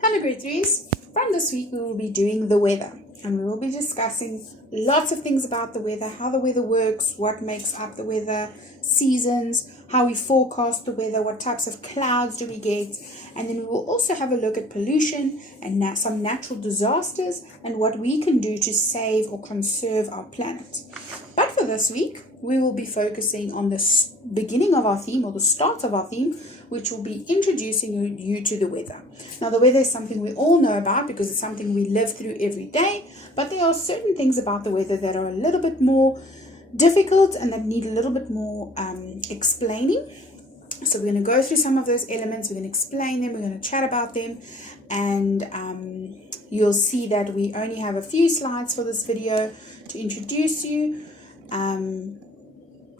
Hello grade 3s. From this week we will be doing the weather and we will be discussing lots of things about the weather, how the weather works, what makes up the weather, seasons, how we forecast the weather, what types of clouds do we get, and then we will also have a look at pollution and some natural disasters and what we can do to save or conserve our planet. But for this week we will be focusing on the beginning of our theme, or the start of our theme, which will be introducing you to the weather. Now, the weather is something we all know about because it's something we live through every day, but there are certain things about the weather that are a little bit more difficult and that need a little bit more explaining. So we're going to go through some of those elements, we're going to explain them, we're going to chat about them, and you'll see that we only have a few slides for this video to introduce you.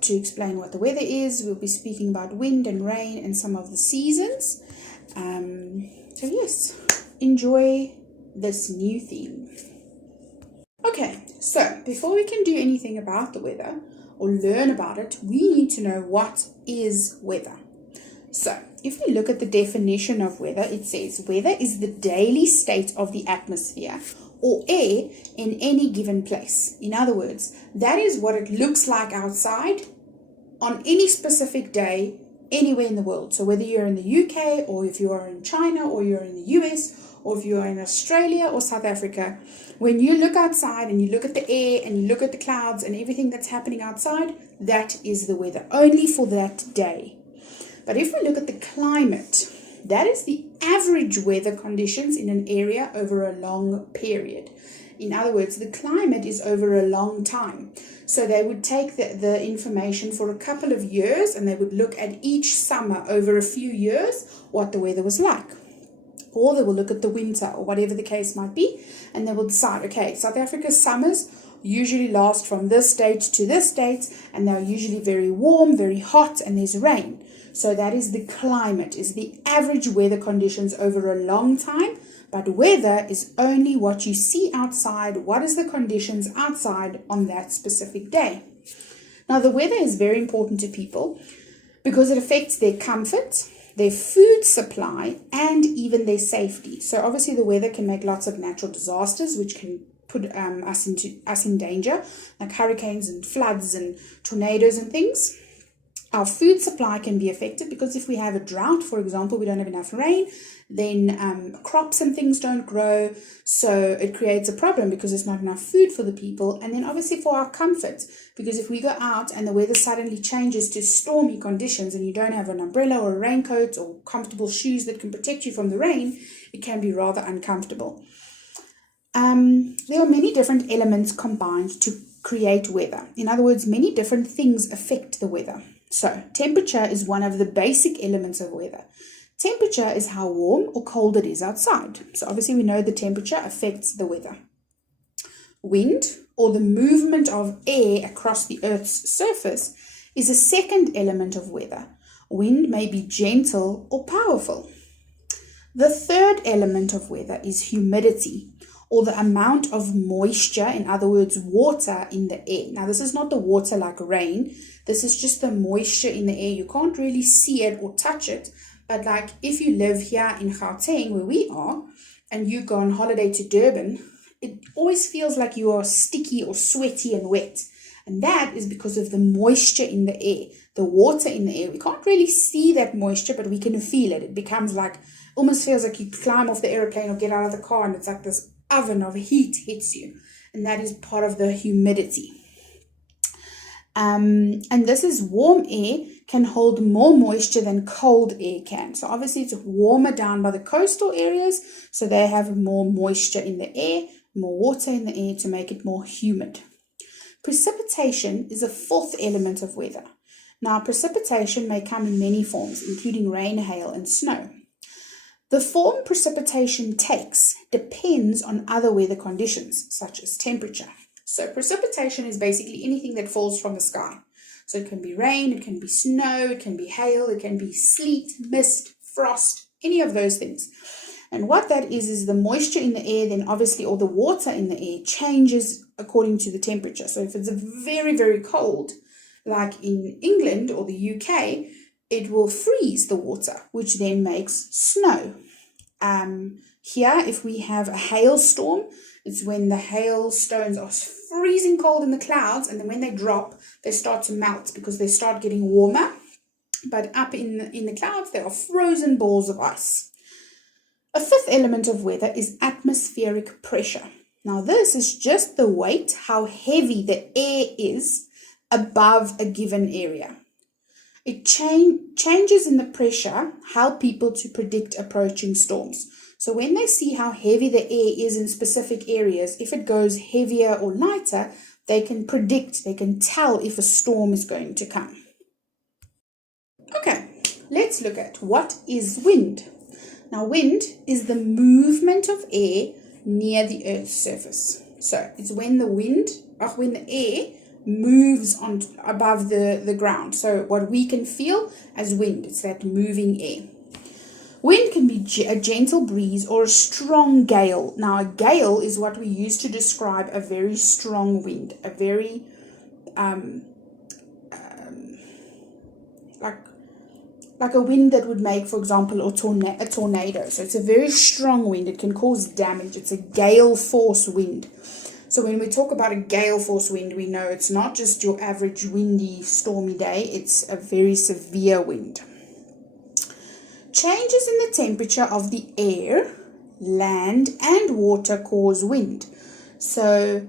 To explain what the weather is. We'll be speaking about wind and rain and some of the seasons. So yes, enjoy this new theme. Okay, so before we can do anything about the weather or learn about it, we need to know what is weather. So if we look at the definition of weather, it says weather is the daily state of the atmosphere or air in any given place. In other words, that is what it looks like outside on any specific day anywhere in the world. So whether you're in the UK or if you are in China or you're in the US or if you are in Australia or South Africa, when you look outside and you look at the air and you look at the clouds and everything that's happening outside, that is the weather, only for that day. But if we look at the climate, that is the average weather conditions in an area over a long period. In other words, the climate is over a long time. So they would take the information for a couple of years and they would look at each summer over a few years what the weather was like. Or they will look at the winter or whatever the case might be, and they will decide, okay, South Africa's summers usually last from this date to this date, and they're usually very warm, very hot, and there's rain. So that is the climate, is the average weather conditions over a long time. But weather is only what you see outside, what is the conditions outside on that specific day. Now, the weather is very important to people because it affects their comfort, their food supply, and even their safety. So obviously the weather can make lots of natural disasters, which can put us in danger, like hurricanes and floods and tornadoes and things. Our food supply can be affected because if we have a drought, for example, we don't have enough rain, then crops and things don't grow. So it creates a problem because there's not enough food for the people. And then obviously for our comfort, because if we go out and the weather suddenly changes to stormy conditions and you don't have an umbrella or a raincoat or comfortable shoes that can protect you from the rain, it can be rather uncomfortable. There are many different elements combined to create weather. In other words, many different things affect the weather. So temperature is one of the basic elements of weather. Temperature is how warm or cold it is outside. So obviously we know the temperature affects the weather. Wind, or the movement of air across the Earth's surface, is a second element of weather. Wind may be gentle or powerful. The third element of weather is humidity, or the amount of moisture, in other words, water in the air. Now, this is not the water like rain. This is just the moisture in the air. You can't really see it or touch it. But like if you live here in Gauteng, where we are, and you go on holiday to Durban, it always feels like you are sticky or sweaty and wet. And that is because of the moisture in the air, the water in the air. We can't really see that moisture, but we can feel it. It becomes like, almost feels like you climb off the airplane or get out of the car and it's like this oven of heat hits you, and that is part of the humidity. And this is warm air can hold more moisture than cold air can. So obviously it's warmer down by the coastal areas, so they have more moisture in the air, more water in the air to make it more humid. Precipitation is a fourth element of weather. Now, precipitation may come in many forms, including rain, hail, and snow. The form precipitation takes depends on other weather conditions, such as temperature. So precipitation is basically anything that falls from the sky. So it can be rain, it can be snow, it can be hail, it can be sleet, mist, frost, any of those things. And what that is the moisture in the air, then obviously all the water in the air changes according to the temperature. So if it's very, very cold, like in England or the UK, it will freeze the water, which then makes snow. Here, if we have a hailstorm, it's when the hailstones are freezing cold in the clouds, and then when they drop, they start to melt because they start getting warmer. But up in the clouds, they are frozen balls of ice. A fifth element of weather is atmospheric pressure. Now, this is just the weight, how heavy the air is above a given area. It changes in the pressure help people to predict approaching storms. So when they see how heavy the air is in specific areas, if it goes heavier or lighter, they can predict, they can tell if a storm is going to come. Okay, let's look at what is wind. Now, wind is the movement of air near the Earth's surface. So it's when the air moves on above the ground. So what we can feel as wind, it's that moving air. Wind can be a gentle breeze or a strong gale. Now, a gale is what we use to describe a very strong wind, a very like a wind that would make, for example, a tornado. So it's a very strong wind. It can cause damage. It's a gale force wind. So when we talk about a gale force wind, we know it's not just your average windy, stormy day. It's a very severe wind. Changes in the temperature of the air, land, and water cause wind. So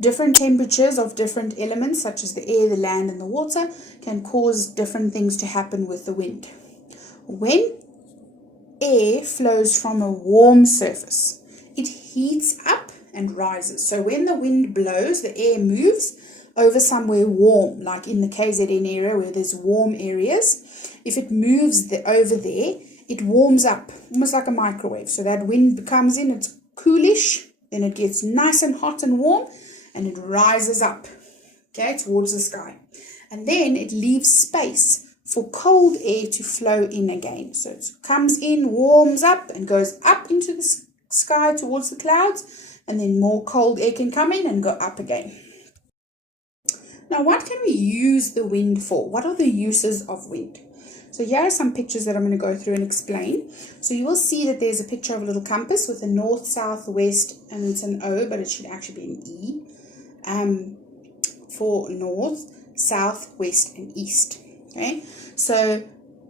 different temperatures of different elements, such as the air, the land, and the water, can cause different things to happen with the wind. When air flows from a warm surface, it heats up and rises. So when the wind blows, the air moves over somewhere warm, like in the KZN area where there's warm areas. If it moves over there, it warms up, almost like a microwave. So that wind comes in, it's coolish, then it gets nice and hot and warm, and it rises up, okay, towards the sky. And then it leaves space for cold air to flow in again. So it comes in, warms up, and goes up into the sky towards the clouds, and then more cold air can come in and go up again. Now, what can we use the wind for? What are the uses of wind? So here are some pictures that I'm going to go through and explain. So you will see that there's a picture of a little compass with a north, south, west, and it's an O, but it should actually be an E. For north, south, west, and east. Okay, so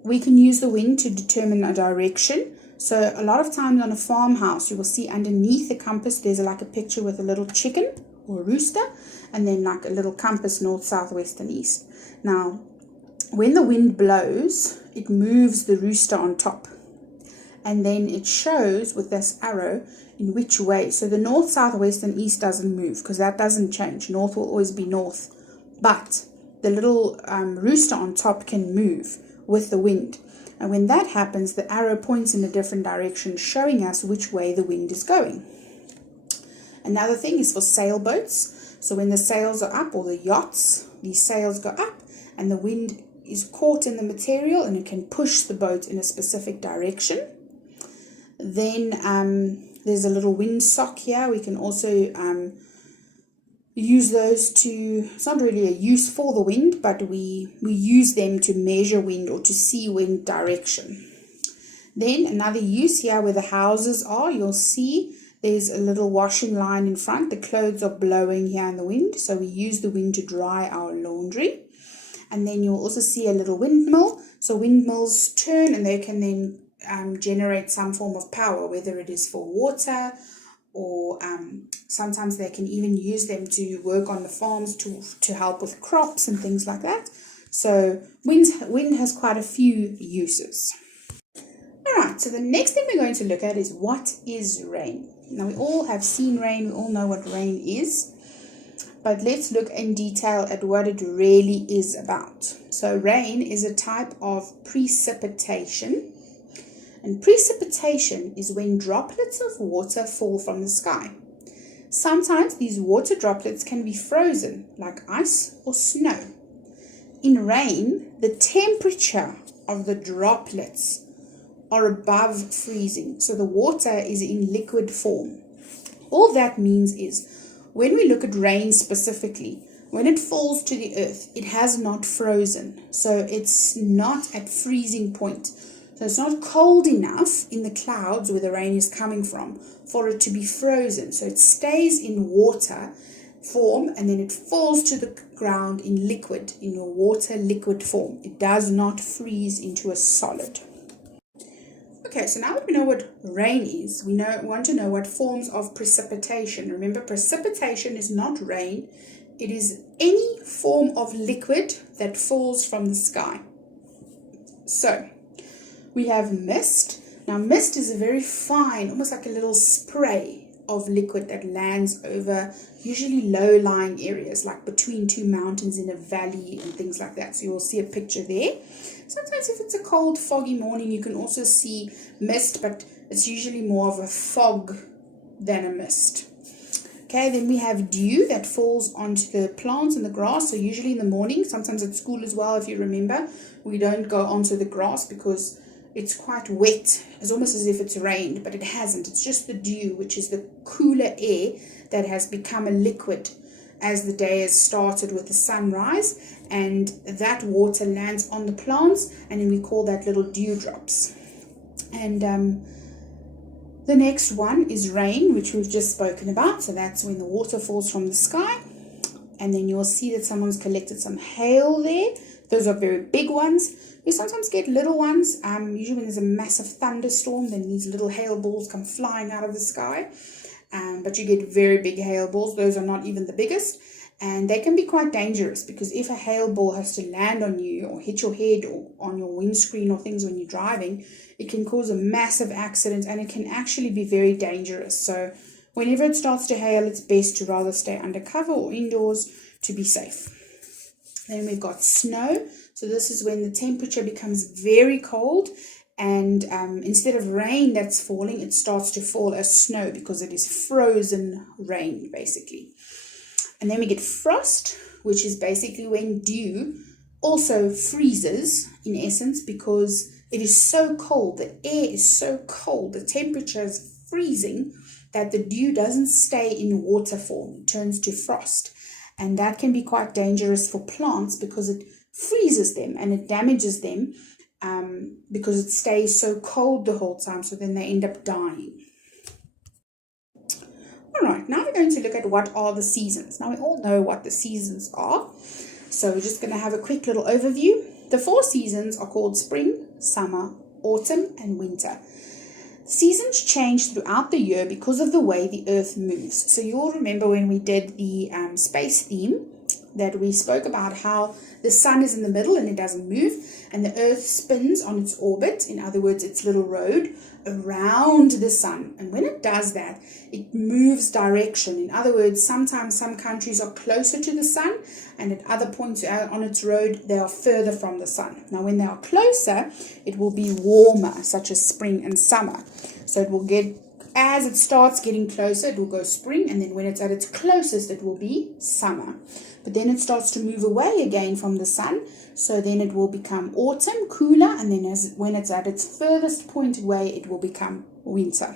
we can use the wind to determine a direction. So a lot of times on a farmhouse, you will see underneath the compass, there's like a picture with a little chicken or rooster, and then like a little compass, north, south, west, and east. Now, when the wind blows, it moves the rooster on top. And then it shows with this arrow in which way. So the north, south, west, and east doesn't move because that doesn't change. North will always be north. But the little rooster on top can move with the wind. And when that happens, the arrow points in a different direction, showing us which way the wind is going. Another thing is for sailboats. So when the sails are up, or the yachts, these sails go up, and the wind is caught in the material, and it can push the boat in a specific direction. Then there's a little windsock here. We can also use those to, it's not really a use for the wind, but we use them to measure wind or to see wind direction. Then another use here where the houses are, you'll see there's a little washing line in front. The clothes are blowing here in the wind, so we use the wind to dry our laundry. And then you'll also see a little windmill. So windmills turn and they can then generate some form of power, whether it is for water or sometimes they can even use them to work on the farms to help with crops and things like that. So wind has quite a few uses. Alright, so the next thing we're going to look at is what is rain. Now we all have seen rain, we all know what rain is, but let's look in detail at what it really is about. So rain is a type of precipitation. And precipitation is when droplets of water fall from the sky. Sometimes these water droplets can be frozen, like ice or snow. In rain, the temperature of the droplets are above freezing, so the water is in liquid form. All that means is, when we look at rain specifically, when it falls to the earth, it has not frozen, so it's not at freezing point. So it's not cold enough in the clouds where the rain is coming from for it to be frozen. So it stays in water form and then it falls to the ground in liquid, in a water liquid form. It does not freeze into a solid. Okay, so now that we know what rain is, we want to know what forms of precipitation. Remember, precipitation is not rain. It is any form of liquid that falls from the sky. So, we have mist. Now, mist is a very fine, almost like a little spray of liquid that lands over usually low-lying areas, like between two mountains in a valley and things like that. So you will see a picture there. Sometimes if it's a cold, foggy morning, you can also see mist, but it's usually more of a fog than a mist. Okay, then we have dew that falls onto the plants and the grass. So usually in the morning, sometimes at school as well, if you remember, we don't go onto the grass because it's quite wet. It's almost as if it's rained, but it hasn't. It's just the dew, which is the cooler air that has become a liquid as the day has started with the sunrise, and that water lands on the plants, and then we call that little dewdrops. And the next one is rain, which we've just spoken about. So that's when the water falls from the sky, and then you'll see that someone's collected some hail there. Those are very big ones. You sometimes get little ones. Usually when there's a massive thunderstorm, then these little hail balls come flying out of the sky. But you get very big hail balls. Those are not even the biggest. And they can be quite dangerous because if a hail ball has to land on you or hit your head or on your windscreen or things when you're driving, it can cause a massive accident and it can actually be very dangerous. So whenever it starts to hail, it's best to rather stay under cover or indoors to be safe. Then we've got snow. So this is when the temperature becomes very cold and instead of rain that's falling, it starts to fall as snow because it is frozen rain basically. And then we get frost, which is basically when dew also freezes in essence because it is so cold, the air is so cold, the temperature is freezing that the dew doesn't stay in water form, it turns to frost. And that can be quite dangerous for plants because it freezes them and it damages them because it stays so cold the whole time, so then they end up dying. Alright, now we're going to look at what are the seasons. Now we all know what the seasons are, so we're just going to have a quick little overview. The 4 seasons are called spring, summer, autumn and winter. Seasons change throughout the year because of the way the earth moves. So you'll remember when we did the space theme that we spoke about how the sun is in the middle and it doesn't move and the earth spins on its orbit, in other words its little road around the sun, and when it does that it moves direction. In other words, sometimes some countries are closer to the sun and at other points on its road they are further from the sun. Now when they are closer it will be warmer, such as spring and summer, so it will get, as it starts getting closer it will go spring, and then when it's at its closest it will be summer. But then it starts to move away again from the sun, so then it will become autumn, cooler, and then when it's at its furthest point away, it will become winter.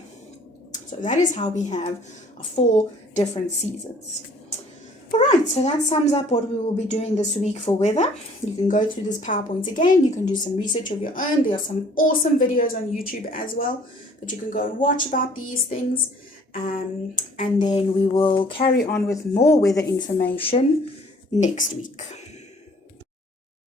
So that is how we have 4 different seasons. Alright, so that sums up what we will be doing this week for weather. You can go through this PowerPoint again, you can do some research of your own. There are some awesome videos on YouTube as well that you can go and watch about these things. And then we will carry on with more weather information next week.